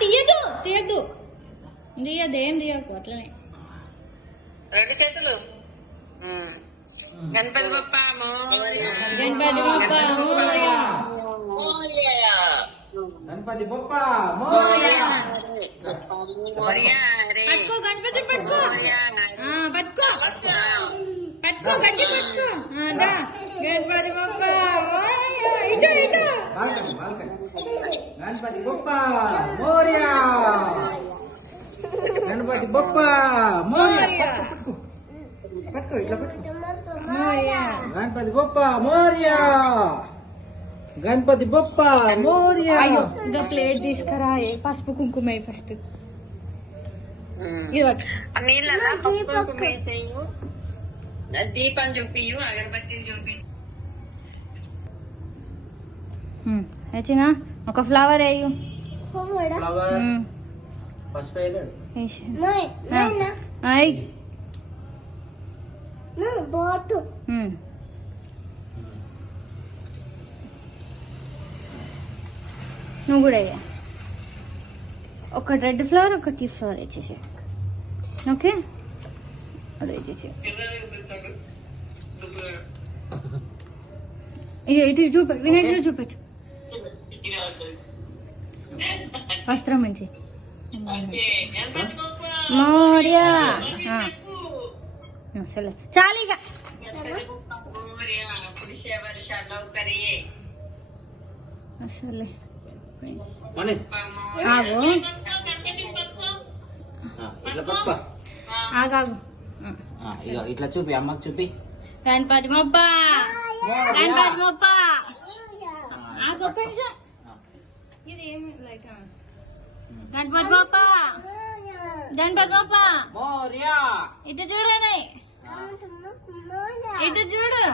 తీయద్దు తీయద్దు తీయదేం తీయకు అట్లనే రెండు చేతులు గణపతి బప్ప గణపతి బప్ప మోరియా గణపతి బప్ప పట్టుకో గణపతి పట్టుకో పట్టుకో పట్టుకో గట్టి పట్టుకో గణపతి బప్ప ఇటు ఇటు గణపతి బప్ప మోరియా గణపతి బప్ప మోరియా పట్టుకో ఇట్లా పట్టుకో మోరియా గణపతి బప్ప మోరియా గణపతి బప్ప మోరియా అయ్యో ఇంకా ప్లేట్ తీసుకురా పసుపు కుంకుమ ఫస్ట్ ఇది నీళ్ళ పసుపు కుంకుమ వేసేయు దీపం చూపియు అగరబత్తిని చూపి వచ్చినా ఒక ఫ్లవర్ వేయు ఫ్లవర్ పసుపు వేయలేడు నువ్వు కూడా వేయ ఒక రెడ్ ఫ్లవర్ ఒక టీ ఫ్లవర్ వేసేసి ఓకే అది వేసేసి ఇటు చూపెట్టు వినాయకుడు చూపెట్టు వస్త్రం మంచి మోరియా సరే చాలీగా అసలే ఆగు ఇట్లా పట్టుకో ఆగాగు ఇట్లా చూపి అమ్మకి చూపి గణపతి మొప్ప గణపతి మొప్ప ఆగు ఒక్క నిమిషం ఇది ఏమి లైక్ గణపతి మొప్ప గణపతి మొప్ప మోరియా ఇటు చూడండి ఇటు చూడు